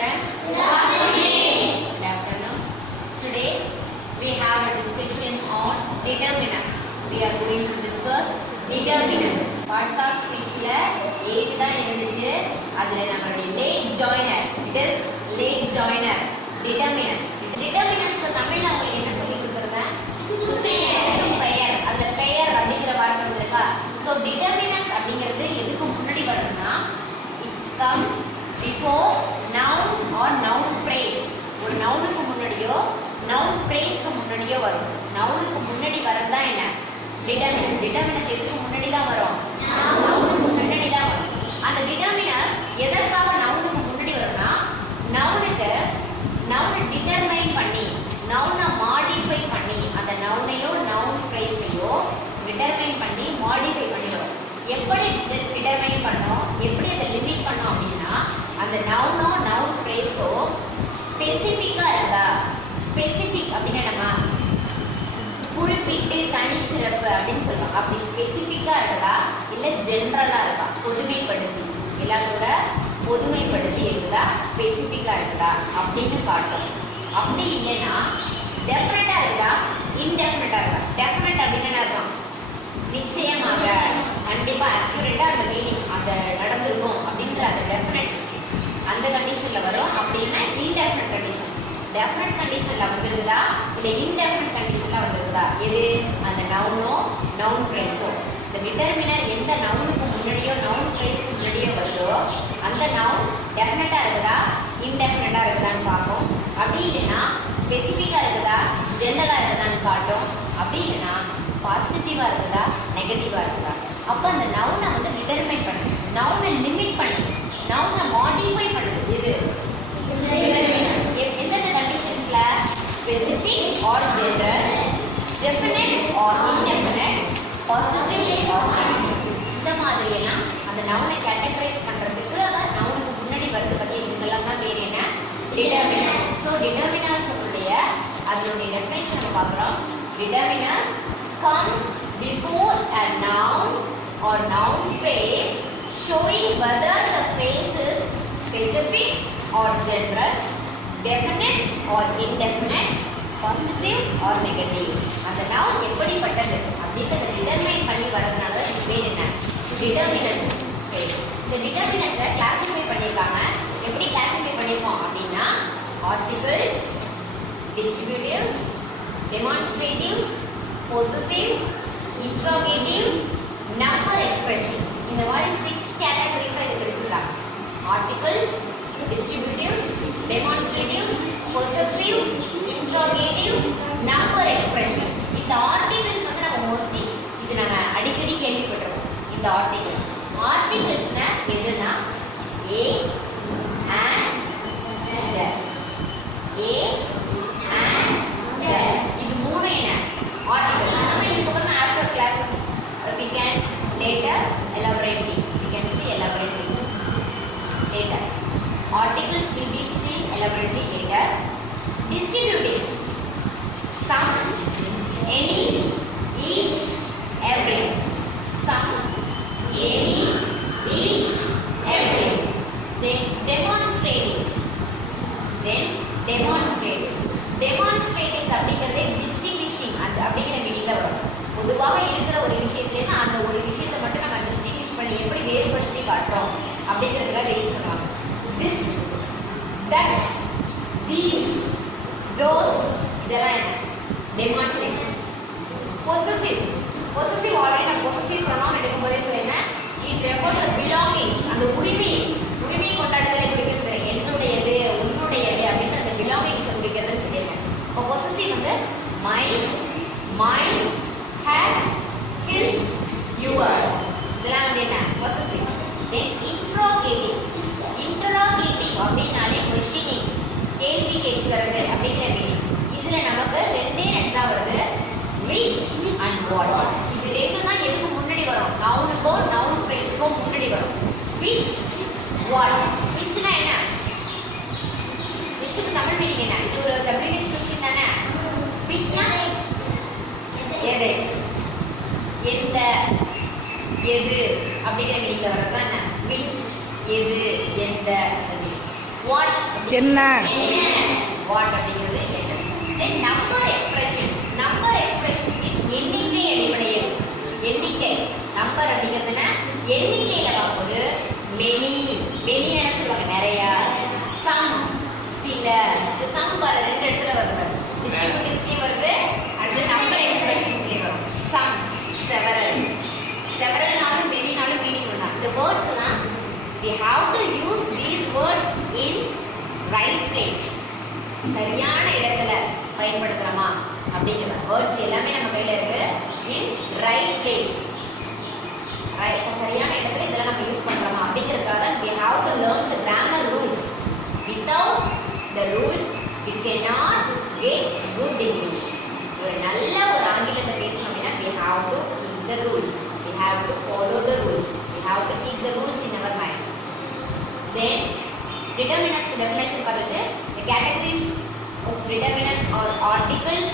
students? Good afternoon. Good afternoon. Today we have a discussion on determinants. We are going to discuss determinants. Parts of speech la 8 தான் இருந்துச்சு. அதுல நம்மளுடைய late joiner. It is late joiner. Determinants. Determinants தமிழ்ல உங்களுக்கு என்ன சொல்லி கொடுத்திருந்தேன்? பெயர். அதுல பெயர் அப்படிங்கிற வார்த்தை வந்திருக்கா? So determinants அப்படிங்கிறது எதுக்கு முன்னாடி வரும்னா it comes before noun or noun phrase. ஒரு நவுனுக்கு முன்னாடியோ noun phrase-க்கு முன்னாடியோ வரும். நவுனுக்கு முன்னாடி வரது தான் என்ன? determinants. determinants எதுக்கு முன்னாடி தான் வரும்? நவுனுக்கு முன்னாடி தான் வரும். அந்த determinants எதற்காக நவுனுக்கு முன்னாடி வரும்னா நவுனுக்கு நவுனை டிட்டர்மைன் பண்ணி நவுனை மாடிஃபை பண்ணி அந்த நவுனையோ நவுன் ஃப்ரேஸையோ டிட்டர்மைன் பண்ணி மாடிஃபை பண்ணி வரும். எப்படி டிட்டர்மைன் பண்ணோம், எப்படி அதை லிமிட் பண்ணோம் அப்படின்னா அந்த நவுனோ நவுன் ஃப்ரேஸோ ஸ்பெசிஃபிக்காக இருக்குதா? ஸ்பெசிஃபிக் அப்படின்னா நம்ம குறிப்பிட்டு தனிச்சிறப்பு அப்படின்னு சொல்லுவாங்க. அப்படி ஸ்பெசிஃபிக்காக இருக்குதா இல்லை ஜென்ரலாக இருக்கா? பொதுமைப்படுத்தி எல்லாத்தோட பொதுமைப்படுத்தி இருக்குதா ஸ்பெசிஃபிக்காக இருக்குதா அப்படின்னு காட்டும். அப்படி இல்லைன்னா டெஃபினட்டாக இருக்குதா இன்டெஃபினட்டாக இருக்கா? டெஃபினட் அப்படின்னு என்ன இருக்கும்? நிச்சயமாக கண்டிப்பாக அக்யூரேட்டாக அந்த மீனிங் அந்த நடந்திருக்கும் அப்படின்ற அந்த டெஃபினட் அந்த கண்டிஷனில் வரும். அப்படின்னா இன்டெஃபினட் கண்டிஷன். டெஃபினட் கண்டிஷனில் வந்திருக்குதா இல்லை இன்டெஃபினட் கண்டிஷனில் வந்திருக்குதா? எது? அந்த நவுனோ நவுன் ஃப்ரேஸோ. இந்த டிட்டர்மினர் எந்த நவுனுக்கு முன்னாடியோ நவுன் ஃப்ரேஸ்க்கு முன்னாடியோ வருதோ அந்த நவுன் டெஃபினட்டாக இருக்குதா இன்டெஃபினட்டாக இருக்குதான்னு பார்ப்போம். அப்படி இல்லைன்னா ஸ்பெசிஃபிக்காக இருக்குதா ஜென்ரலாக இருக்குதான்னு காட்டும். அப்படி இல்லைன்னா பாசிட்டிவாக இருக்குதா நெகட்டிவாக இருக்குதா? அப்போ அந்த நவுனை வந்து டிட்டர்மைன் பண்ணுது, நவுனை லிமிட் பண்ணுது, நவுனை மாடிஃபை பண்ணுது. இது எந்தெந்த கண்டிஷன்ஸில்? Specific or general, definite or indefinite, positive or negative. இந்த மாதிரியெல்லாம் அந்த நவுனை கேட்டகரைஸ் பண்ணுறதுக்கு நவுனுக்கு முன்னாடி வருது பற்றி இதுக்கெல்லாம் தான் பேர் என்ன? டிட்டர்மினர்ஸ். ஸோ டிட்டர்மினர்ஸுடைய அதனுடைய டெஃபினேஷன் நம்ம பார்க்குறோம். டிட்டர்மினர்ஸ் come before a noun or noun phrase showing whether the phrase is specific or general, definite or indefinite, positive or negative. அந்த noun எப்படிப்பட்டது அப்படின்றத டிட்டர்மைன் பண்ணி வரதுனால இது பேர் என்ன? டிட்டர்மினர்ஸ். இந்த டிட்டர்மினர்ஸை கிளாசிஃபை பண்ணியிருக்காங்க. எப்படி கிளாசிஃபை பண்ணியிருக்கோம் அப்படின்னா articles, distributives, demonstratives, possessive, interrogative, number expressions. இந்த மாதிரி 6 கேட்டகரிஸா இது பிரிச்சுக்கலாம். Articles, distributives, demonstratives, possessive, interrogative, number expressions. இந்த ஆர்டிகல்ஸ் வந்து நம்ம மோஸ்ட்லி இது நம்ம அடிக்கடி கேள்விப்பட்டிருக்கோம். இந்த ஆர்டிகல்ஸ் ஆர்டிகல்ஸ்னா எதுனா A and the, A and the, இது மூணு என்ன articles. நம்ம இதுக்கு வந்து after classes we can later elaborately we can see elaborately later. Articles will be seen elaborately later. Distributives some, any, each, every. Some, any, each, every. Then demonstratives. Demonstratives அப்படிங்கிறதே distinguishing அந்த அப்படிங்கிற மீனிங்ல வரும். பொதுவாக இருக்கிற ஒரு விஷயத்துலேருந்து அந்த ஒரு விஷயத்தை மட்டும் நம்ம டிஸ்டிங்விஷ் பண்ணி எப்படி வேறுபடுத்தி காட்டுறோம் அப்படிங்கிறதுக்காக யூஸ் பண்ணுவாங்க. திஸ், தட்ஸ், தீஸ், தோஸ் இதெல்லாம் என்ன? டெமான்ஸ்ட்ரேட்டிவ். பொசசிவ் ஆல்ரெடி நான் பொசசிவ் ப்ரொனவுன் எடுக்கும்போதே சொல்லியிருந்தேன். It refers the belongings. அந்த உரிமை கொண்டாடுதலை குறிக்கிறது. என்னுடையது உன்னுடையது அப்படின்ற அந்த பிலாங்கிங்ஸை குறிக்கிறதுன்னு சொல்லியிருக்கேன். இப்போ பொசசிவ் வந்து mine, had, his, your. இதெல்லாம் வந்து என்ன? பொசசிவ். தென் இன்ட்ரோகேட்டிவ் அப்படின்னாலே கொஸ்டினிங், கேள்வி கேட்கிறது அப்படிங்கிற மீனிங். இதில் நமக்கு ரெண்டு தான் வருது, which and what. இது ரெண்டு தான் எதுக்கு முன்னாடி வரும்? நவுனுக்கோ நவுன் ஃப்ரேஸ்க்கோ முன்னாடி வரும். which, what. whichனா என்ன? whichக்கு தமிழ் மீனிங் என்ன? இது ஒரு WH கொஸ்டின் தானே. whichனா எது, எந்த, எது அப்படிங்கிற மீனிங்ல வரது தான் என்ன? which, எது, எந்த. வாட் என்ன வாட் அப்படிங்கிறது என்ன. தென் number expressions. Number expressions means எண்ணிக்கை அடிப்படையில். எண்ணிக்கை நம்பர் அப்படிங்கிறதுனா எண்ணிக்கையில பார்க்கும்போது மெனி. மெனி என்ன சொல்லுவாங்க, நிறையா. சம் சில. சம் பாரு ரெண்டு இடத்துல வருது, டிஸ்ட்ரிபியூட்டிவ்ஸ்லயும் வருது, அடுத்து நம்பர் எக்ஸ்பிரஷன்ஸ்லயும் வரும். Some, several. செவரல்னாலும் மெனினாலும் மீனிங் ஒன்றா. இந்த வேர்ட்ஸ்லாம் we have to use these words in right place. சரியான இடத்துல பயன்படுத்துறோமா அப்படிங்கிற வேர்ட்ஸ் எல்லாமே நம்ம கையில இருக்கு. in right place. சரியான இடத்துல இதெல்லாம் நம்ம யூஸ் பண்றோமா அப்படிங்கிறதுக்காக தான் we have to learn the grammar rules. Without the rules we cannot get good English. ஒரு நல்ல ஒரு ஆங்கிலத்தை பேசணும் அப்படின்னா we have to keep the rules. We have to follow the rules. We have to keep the rules in our mind. Then determinants definition பார்த்துச்சு. The categories of determinants are articles,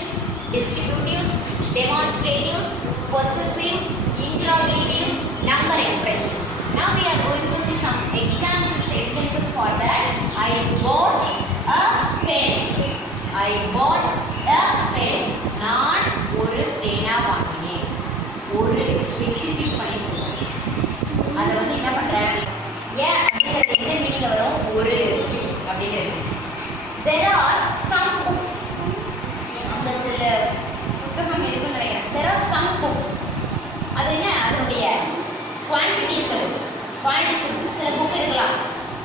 distributives, demonstratives, possessive, interrogative, number expressions. Now we are going to see some example sentences for that. I bought a pen. I bought a pen. நான் ஒரு பேனா வாங்கினேன். ஒரு specific பண்ணி சொல்றேன். அதை வந்து என்ன பண்றேன், ஏன் அப்படிங்கிறது எந்த மீனிங்ல வரும், ஒரு அப்படின்னு இருக்கு. There are some books. அந்த சில புத்தகம் இருக்குன்னு நினைக்கிறேன். There are some books. அது என்ன, அதனுடைய குவான்டிட்டி சொல்லுது. குவான்டிட்டி சில புக் இருக்கலாம்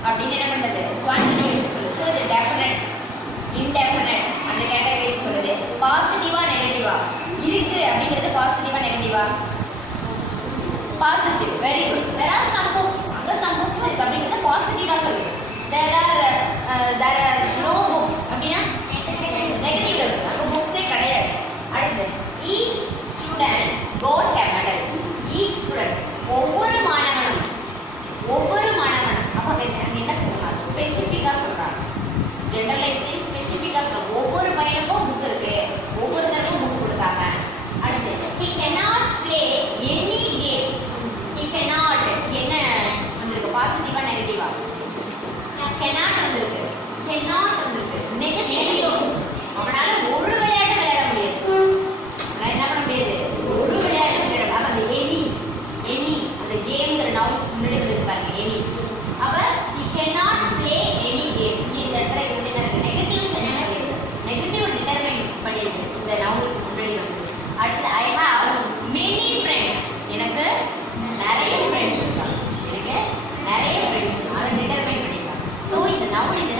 அப்படின்னு என்ன பண்றது, குவான்டிட்டி எடுத்து சொல்லுது. ஸோ இது டெஃபினட், இன்டெஃபினட் அந்த கேட்டகரிஸ் சொல்லுது. பாசிட்டிவா நெகட்டிவா இருக்கு அப்படிங்கிறது, பாசிட்டிவா நெகட்டிவா, positive. Very good. there are some books. அங்க some books இருக்கு அப்படிங்கிறது பாசிட்டிவா சொல்லுது. there are no books அப்படின்னா நெகட்டிவ் இருக்கு, அங்க புக்ஸே கிடையாது. அடுத்து each student got a medal. each student ஒவ்வொரு மாணவனும், ஒவ்வொரு மாணவனும். அப்ப அங்க என்ன சொல்றாங்க, ஸ்பெசிபிக்கா சொல்றாங்க. ஜெனரலைஸ்ட் ஸ்பெசிபிக்கா சொல்றாங்க. ஒவ்வொரு பையனுக்கும் புக் இருக்கு, ஒவ்வொருத்தருக்கும் புக் கொடுத்தாங்க. அடுத்து he cannot play any game. he cannot என்ன வந்திருக்கு, பாசிட்டிவா நெகட்டிவா, cannot வந்திருக்கு, cannot வந்திருக்கு, நெகட்டிவ். அவனால ஒரு விளையாட்டு விளையாட முடியாது. அவனால என்ன பண்ண முடியாது, ஒரு விளையாட்டு விளையாட. அப்ப அந்த எனி அந்த கேம்ங்கிற நவுன் முன்னாடி வந்து பாருங்க, எனி. அவ he cannot play any game. இந்த இடத்துல இது வந்து என்ன, நெகட்டிவ் என்ன இருக்கு, நெகட்டிவ் டிட்டர்மைன் பண்ணிருக்கு இந்த நவுனுக்கு முன்னாடி வந்து. அடுத்து I have many friends. எனக்கு நிறைய ஃப்ரெண்ட்ஸ் இருக்காங்க, எனக்கு நிறைய ஃப்ரெண்ட்ஸ். அதை டிட்டர்மைன் பண்ணிக்கலாம். ஸோ இந்த நவுன் இந்த